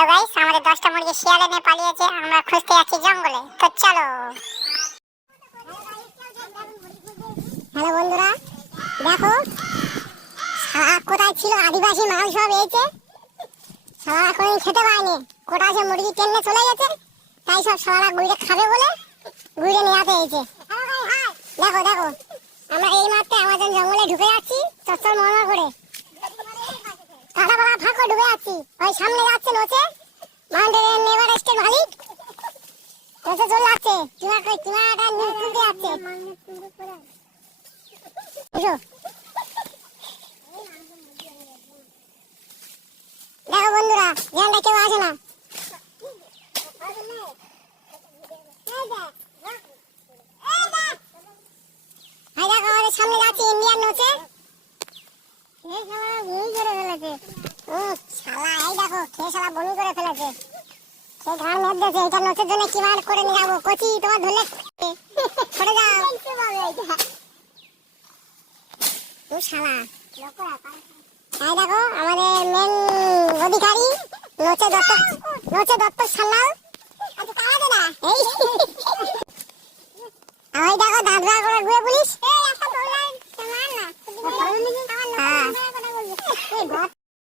Hello guys, আমাদের 10টা মুরগি শিয়ালে নিয়ে পালিয়েছে। আমরা খুঁজতে যাচ্ছি জঙ্গলে, তো চলো। হ্যালো বন্ধুরা, দেখো সারা কোথায় ছিল আদিবাসী মানুষ সব এসেছে। সারা এখন খেতে পায়নি, কোটা সে মুরগি টেনে চলে গেছে, তাই সব সারা গুইরে খাবে বলে গুইরে নিয়ে আসতে এসেছে। দেখো দেখো, আমরা এই মাত্র আমাজন জঙ্গলে ঢুকে যাচ্ছি চচ্চর মরমর করে। কাটা পাড়া ফাঁকো ঢুকে যাচ্ছি। ওই সামনে যাচ্ছে লোচে, মাউন্টেন এভারেস্টের মালিক। লোচে চলে যাচ্ছে, কিমাটা তুলতে যাচ্ছে। এসো দেখো বন্ধুরা, জ্ঞানটা কেউ আসে না। দেখো আমাদের সামনে যাচ্ছে ইন্ডিয়ান লোচে। শালা এই দেখো খেয়ে শালা বমি করে ফেলেছে। সে ঘাড় মেরেছে, এটা নোচের জন্য কি মার করে নিয়ে যাবো। কচি তোমার ধরলে সরে যাও। ও শালা এই দেখো আমাদের মেন অধিকারী নোচে দত্ত শালা। এই ওই দেখো দাঁত বার করে ঘুরে পুলিশ।